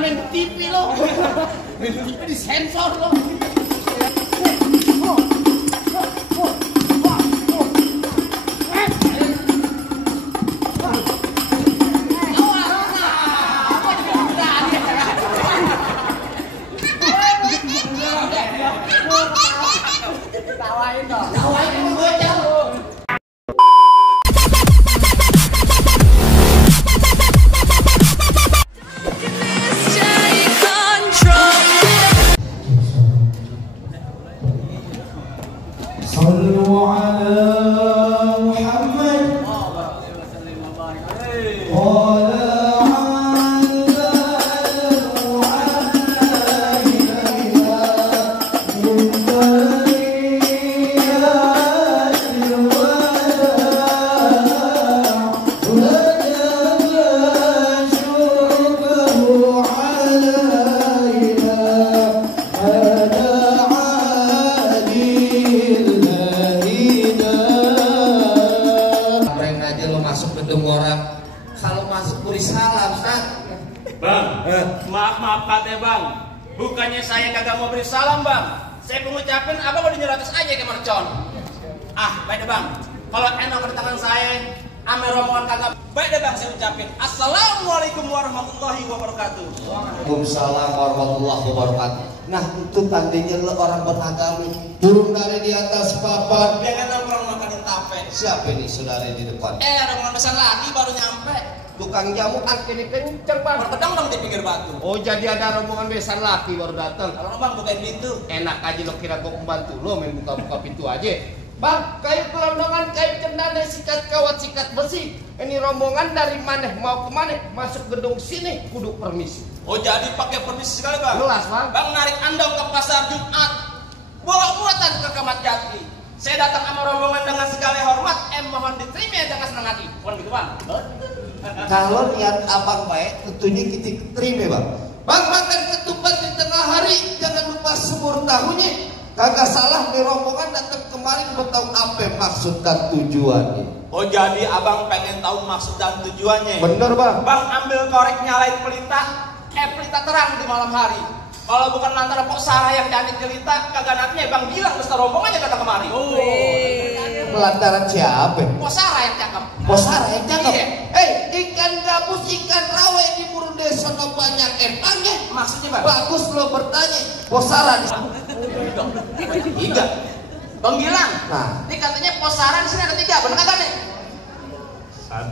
main TV lo. Main TV di sensor lo. Tawain dong. Tawain sama bocah. Sallu ala Muhammad. Kalau masuk beri salam, Ustaz. Bang, maaf katanya bang. Bukannya saya kagak mau beri salam bang. Saya pengucapin abang udah nyeratus aja ke mercon. Baik deh bang. Kalau enak di tangan saya, ame rombongan kagak. Baik deh bang, saya ucapin Assalamualaikum warahmatullahi wabarakatuh. Waalaikumsalam warahmatullahi wabarakatuh. Nah itu tandanya lo orang beragama. Turun dari di atas papan. Jangan nongkrong makanin tape. Siapa nih saudara di depan? Rombongan besar lagi baru nyampe. Tukang jamu akhirnya kenceng bang. Berpedang dong di pinggir batu. Oh jadi ada rombongan besan laki baru datang. Kalau bang bukain pintu. Enak aja lo kira gue pembantu lo main buka-buka pintu aja. Bang, kayu kelondongan, kayu cendana, sikat kawat, sikat besi. Ini rombongan dari mana mau ke mana? Masuk gedung sini kudu permisi. Oh jadi pakai permisi sekali bang. Jelas bang. Bang narik andong ke pasar Jumat. Bawa muatan ke Kamat Jati. Saya datang sama rombongan dengan segala hormat. Mohon diterima dengan senang hati. Bukan gitu bang. Kalau niat abang baik, tentunya kita terima bang. Bang makan ketupat di tengah hari, jangan lupa semur tahunya. Kagak salah nih rombongan datang kemari mau tahu apa maksud dan tujuannya. Oh jadi abang pengen tahu maksud dan tujuannya. Bener bang. Bang ambil korek nyalain pelita, pelita terang di malam hari. Kalau bukan lantaran Pok Sarah yang cantik jelita, kagak nantinya bang bilang beserta rombongannya datang kemari. Lantaran siapa? Pok Sarah yang cakep. Pok Sarah yang cakep. Iya. Ikan gabus, ikan rawe di Buru Desa banyak empangnya. Maksudnya bang? Bagus lo bertanya. Pok Sarah di tiga. Bang Gilang. Nah. Ini katanya Pok Sarah di sini ada tiga, benar kagak nih?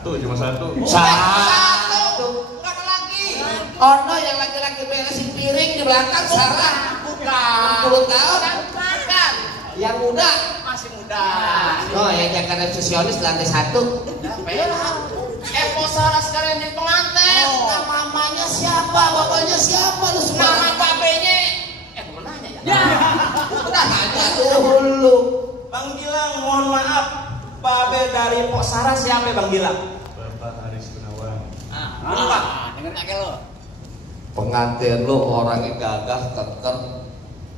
Cuma satu. Satu. Enggak ada lagi. Ono yang laki-laki beresin piring di belakang Sarah. Bukan. 10 tahun. Bukan. Yang muda. Masih muda. Oh yang Jakarta Sesionis lantai 1. Pok Sarah sekarang jadi pengantin. Nah, mamanya siapa? Bapaknya siapa? Lu semua. Nama babenya. Gue nanya ya. Udah nanya dulu. Bang Gilang, mohon maaf. Babe dari Pok Sarah siapa Bang Gilang? Bapak Haris Gunawan. Kenapa? Dengar kakek lo. Pengantin lo orangnya gagah, keker,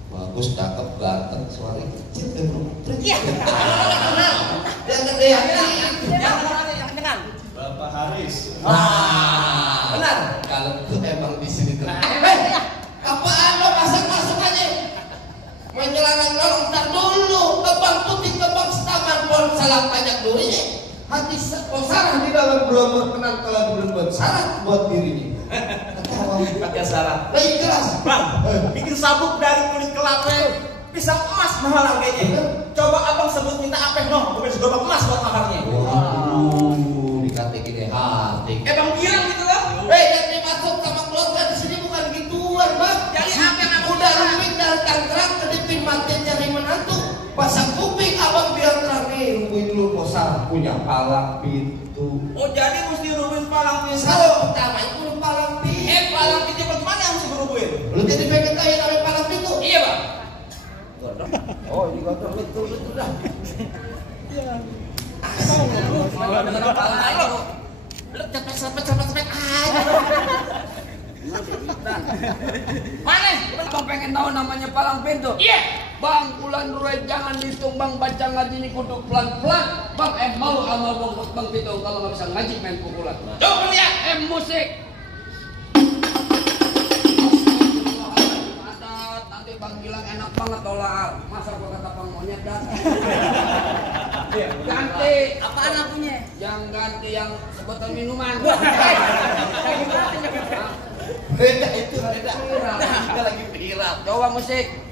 bagus, cakep, ganteng, suara kecil, Iya. yang gede yang Yang dengan. Bapak Haris. benar. Kalau itu emang di sini tuh. Apaan lo masuk aja? Main nyelana-nyelana, ntar dulu. Kebang putih, kebang setaman, pohon salah banyak durinya. Hati Sarah di dalam belum berkenan kalau berbuat salah buat dirinya. Pakai Sarah. Baik kelas. Bang, bikin sabuk dari kulit kelapa. Pisang emas mahal harganya. Coba abang sebut minta apa? No, gue bisa gerobak emas buat makarnya. Dikata gini hati. Bang Gilang gitu lah. Yang dimaksud sama keluarga di sini bukan gituan, bang. Jadi apa yang abang Udah rumit dari Tangerang ke Dipin mati cari menantu. Pasang kuping abang biar terang nih. Nungguin dulu posar punya palang pintu. Oh jadi mesti rubuhin palang pintu. Kalau pertama itu palang pintu. Palang pintu bagaimana yang mesti berubuhin? Lu jadi pengen tahu yang namanya palang pintu? Iya bang. Oh ini gondrong betul dah. Lu cepet aja. Mana? Bang pengen tahu namanya palang pintu? Iya. Bang, bulan ruwet jangan dihitung bang, baca ngaji ini kudu pelan-pelan. Bang, malu sama bang pintu kalau nggak bisa ngaji main pukulan. Coba lihat. Musik. banget tolak. Masa gua kata pang monyet dan. Ganti. Apaan lampunya? Yang ganti yang sebutan minuman. Beda itu, beda. Viral. Kita lagi viral. Coba musik.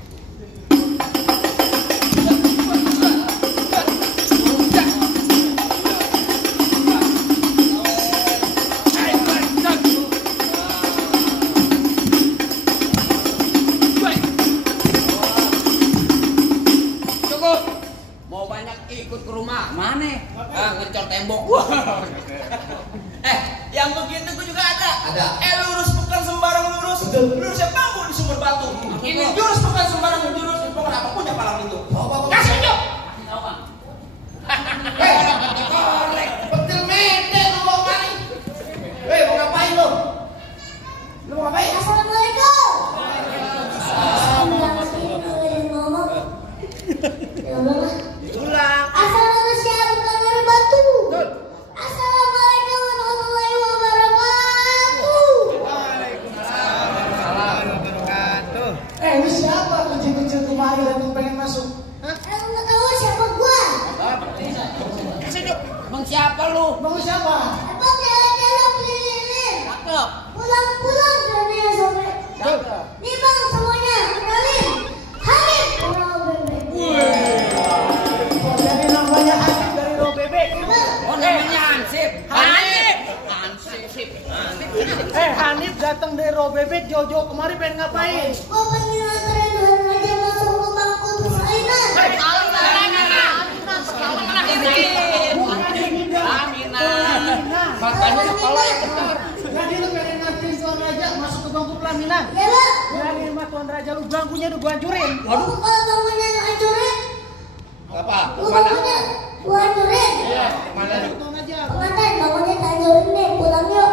Cukup. Mau banyak ikut ke rumah. Mana? Ngecor tembok. Yang begitu gua juga ada. Ada. Lurus bukan sembarang lurus. Lurusnya bambu di sumber batu. Ini jurus bukan sembarang jurus. Bukan apapun yang palang itu. Kasih tunjuk. Tahu bang? Korek, betul mete lu mau main. Mau ngapain lu? Lu mau ngapain? Assalamualaikum. Ulang. Assalamualaikum siapa bukan dari batu. Assalamualaikum warahmatullahi wabarakatuh. Lu siapa kecil-kecil kemari dan pengen masuk? Nggak tahu siapa gua. Bang siapa lu? Bang lu siapa? Abang jalan-jalan keliling. Cakep. Pulang-pulang katanya sore. Cakep. Nih bang semuanya kenalin. Hanif Raw Bebek. Oh, jadi namanya Hanif dari Raw Bebek. Oh namanya Hansip. Hanif. Hansip. Hanif datang dari Raw Bebek jauh-jauh kemari pengen ngapain? Gua pengen nganterin Tuhan aja masuk ke bangku persalinan. Makanya kepala yang benar. Jadi lu pengen nganterin Tuan Raja masuk ke bangku pelaminan? Ya bang. Bilangin sama Tuan Raja lu bangkunya udah gua hancurin. Kalau bangunnya hancurin, Apa? lu bangunnya gua hancurin. Iya, mana lu? Tuan Raja. Pengantin bangunnya hancurin nih, pulang yuk.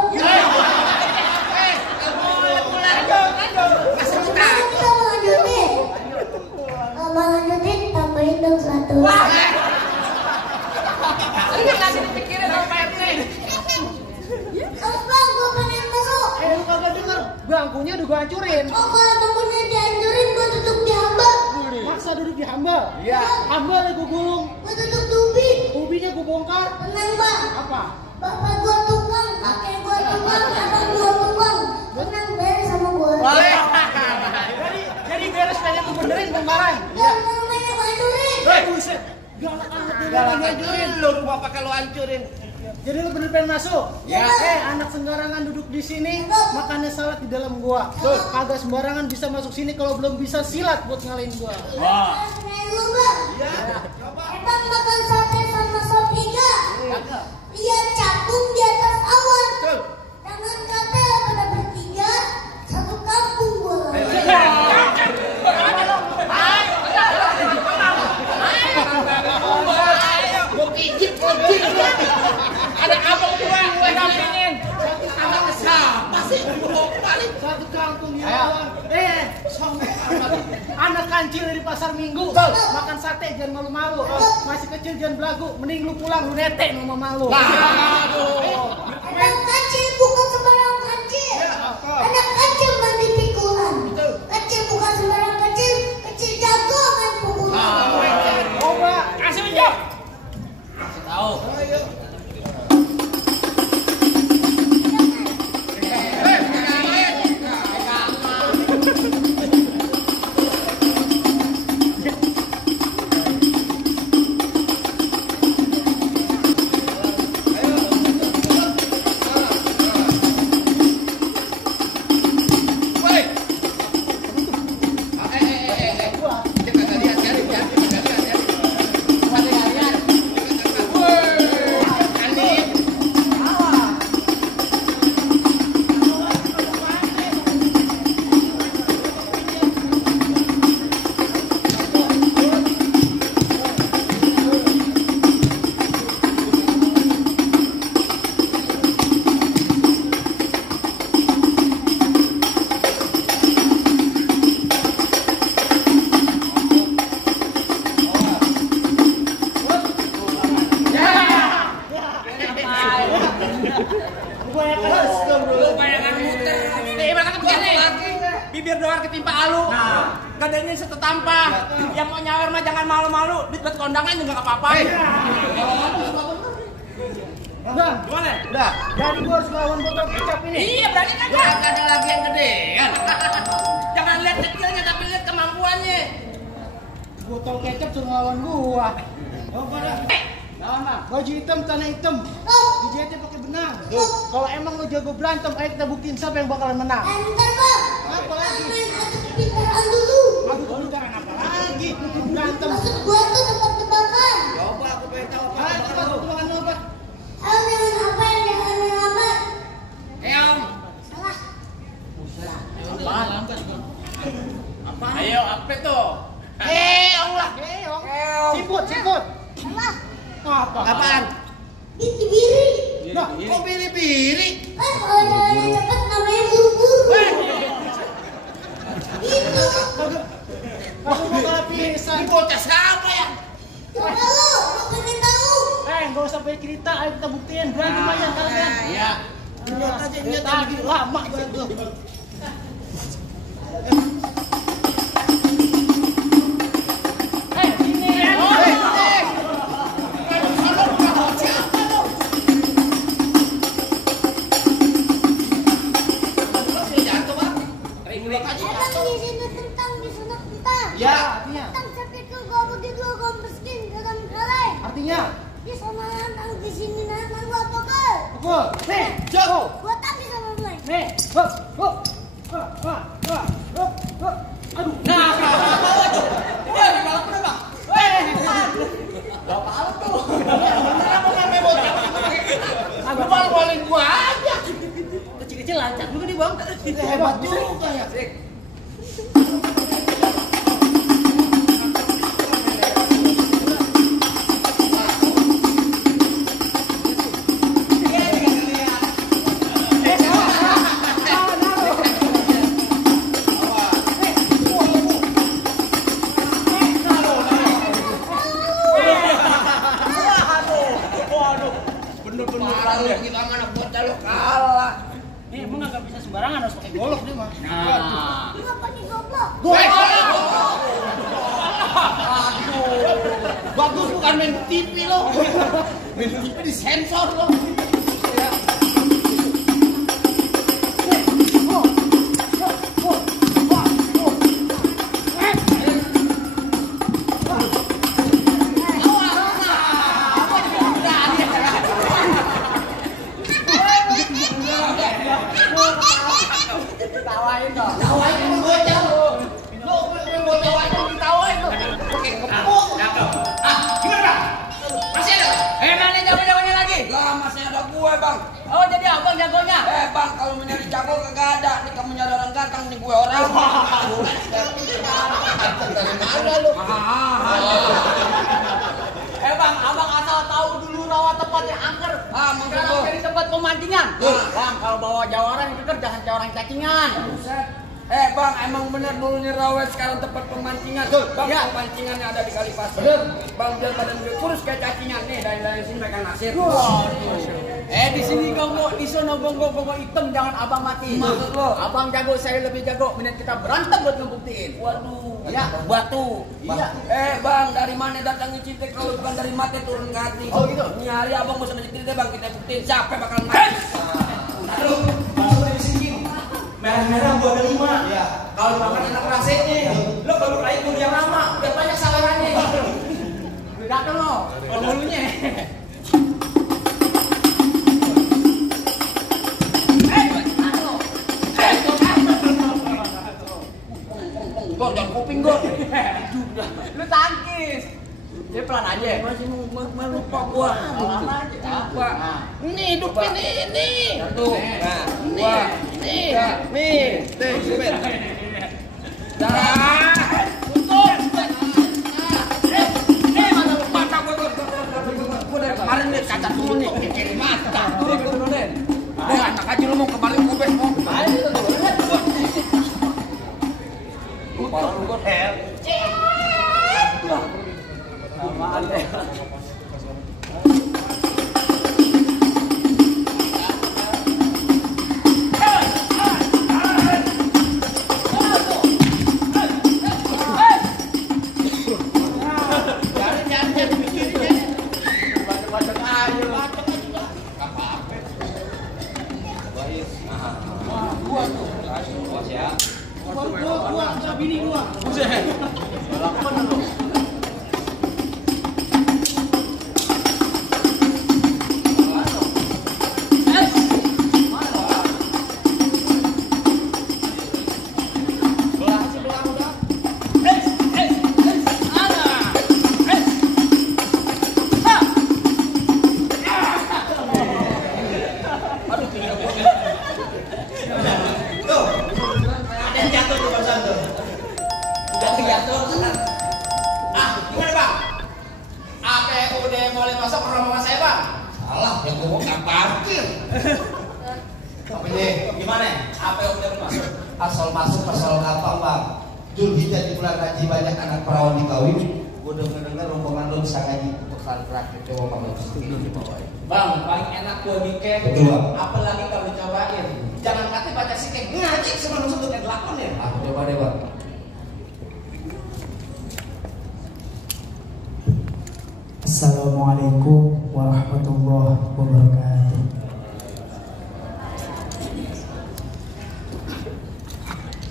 Sekarang kita mau lanjutin. Mau lanjutin, tambahin dong 100. Terus bang, gua pengen masuk. Lu kagak denger, bangkunya udah gua hancurin. Oh kalau bangunnya dihancurin, gua tutup di hamba. Maksa duduk di hamba. Iya. Hamba lagi gua gulung. Gua tutup di ubi. Ubinya gua bongkar. Tenang bang. Apa? Bapak gua tukang, kakek gua tukang, abang gua tukang. Tenang beres sama gua. Jadi beres pengen lu benerin bongkaran. Dan rumahnya gua hancurin. Buset. Galak amat lu yang hancurin. Lu rumah pakai lu hancurin. Jadi lu bener pengen masuk? Ya. Anak sembarangan duduk di sini, makannya salat di dalam gua. Kagak sembarangan bisa masuk sini kalau belum bisa silat buat ngalahin gua. Kenalin lu bang. Emang makan sate sama sop iga. Lihat catung di atas awan. Tangan kapel pada bertiga. Satu kampung gua. Gua pijit. Ada apa gua dampingin? Anak siapa sih? Balik. Satu kampung di awan. Anak kancil dari pasar Minggu, makan sate jangan malu-malu. Masih kecil jangan belagu. Mending lu pulang lu netek sama mama lu. Anak kecil bukan sembarang kecil. Anak kecil mandi pikulan. Kecil bukan sembarang kecil. Kecil jago main pukulan. Coba. Kasih unjuk. Tahu. bibir doang ketimpa alu. Nah, gadenya setetampa. Yang mau nyawer mah jangan malu-malu. Di buat kondangan juga enggak apa-apa. Udah, Gimana? udah. Jadi gua harus lawan botol kecap ini. Iya, berarti kan gak ada lagi yang gedean. Jangan lihat kecilnya tapi lihat kemampuannya. Botol kecap suruh lawan gua. Coba dah. Lawan bang. Baju hitam, tanah hitam. Dijahitnya pakai benang. Kalau emang lo jago berantem, ayo kita buktiin siapa yang bakalan menang. Entar bang. Apa lagi? Main adu kepintaran dulu. Aduh, lu jangan apa lagi? Berantem. Maksud gua tuh tebak-tebakan. Coba aku pengen tahu apa. Ayo kita tebakan lu apa? Ayo dengan apa yang jangan lambat. Keong. Salah. Apa? Ayo, apa tuh? Allah. Siput. Salah. Apa? Apaan? Biri-biri. Nah, Kok biri-biri? Kan kalau jalannya cepet namanya buru-buru. Itu. aku bakal pisah. Ini bocah siapa ya? Coba lu pengen tahu. Gak usah banyak cerita, ayo kita buktiin. Berantem aja kalian. Iya. Lihat aja, lihat lagi. Lama banget tuh. Sini. Tentang di sini tentang disunat tentang. Ya. Artinya? Tentang sepiku gua begitu gua miskin dalam kalai. Artinya? Di sana nantang di sini nantang gua pokok. Pukul. Nih. Go. Gua tangkis sama mulai. Nih. Hop. Hop. Hop. Hop. Aduh. Nah, apa tuh? Wah, di malam udah bang. Bapak tuh. Kenapa namanya bocah? Agak malu-maluin gua aja. Kecil-kecil lancar juga nih bang. Hebat juga ya. Parah lu kita anak bocah lu kalah. Nih emang nggak bisa sembarangan, harus pakai golok nih mah. Nah. Ngapa nih goblok? Bagus bukan main TV lo. Main TV di sensor lo. Tawain dong. Tawain emang bocah lo. Lo main bocah aja ditawain lo. Pakai kepuk. Gimana? Masih ada? Mana jago-jagonya lagi? Lah masih ada gue bang. Oh, jadi abang jagonya? Bang kalau mencari jago kagak ada. Nih kamu nyari orang ganteng nih gue orang. Dari mana lu? Bang, abang asal tahu dulu rawa tempat yang angker. Sekarang jadi tempat pemancingan. Bang, kalau bawa jawaran itu kan jangan jawaran cacingan. Bang, emang bener dulunya Rawet sekarang tempat pemancingan. Bang, Ya. pemancingannya ada di Kalipasir. Bang, biar badan gue kurus kayak cacingan nih. Dari sini mereka ngasir. Di sini gongo, di sono gongo hitam, jangan abang mati. Maksud lo? Abang jago, saya lebih jago. Mending kita berantem buat ngebuktiin. Waduh. Ya, batu. Iya. Bang, dari mana datangnya cinta kalau bukan dari mati turun ke hati. Oh, gitu? Nyari abang mau sama cerita bang, kita buktiin siapa yang bakal mati. Aduh, masuk dari sini. Merah-merah gua ada 5. Ya. Kalau makan enak rasanya. Lo baru kayak gua yang lama, udah banyak sawerannya. Udah datang lo, penghulunya. Gor, jangan kuping gor. Lu tangkis. Dia pelan aja. Masih lupa gua. Lama aja. Lupa. Ini hidupin ini. Satu. Nah, Dua. nih. Tiga. Nih, teh, supet. Dah. Tutup. Mana lu mata gua tuh. Gua dari kemarin nih cacat dulu nih. Kiri mata. Nih gua dulu deh. Anak aja lu mau kemarin gua mau. Ayo dulu. Parah lu gua. Apaan deh? Gua bisa bini gua. Buset. Balapan lu. Asal masuk asal gampang bang. Julhijjah di bulan haji banyak anak perawan dikawin. Gue denger rombongan lo bisa ngaji bekal terakhir dewa kamu di bawah. Bang, paling enak gue bikin. Berdua. Apalagi kalau dicobain. Jangan katanya baca sikeng ngaji cuma nusuk ke 8 ya. Ah, coba deh bang. Assalamualaikum warahmatullahi wabarakatuh.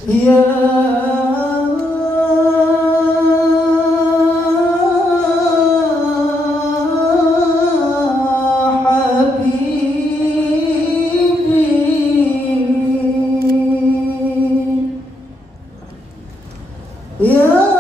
Ya Habibi, ya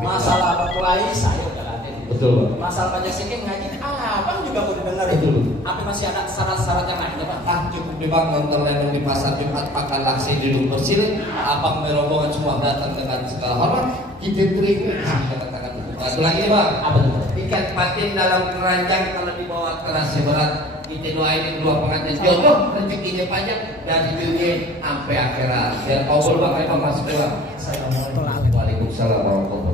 Masalah berkelahi saya udah latih. Betul. Masalah banyak sikeng ngaji, abang juga mau didengar itu. Apa masih ada syarat-syarat yang lainnya bang? Ah cukup di bang nonton lenong di pasar Jumat makan laksi di rumah bersih. Abang merombongan semua datang dengan segala hormat. Kita terima. Katakan satu lagi bang. Apa tuh? Ikat patin dalam keranjang kalau dibawa keras berat. Kita doain dua pengantin jodoh rezekinya panjang dari dunia sampai akhirat. Biar kau bang, masuk bang. Waalaikumsalam warahmatullahi wabarakatuh.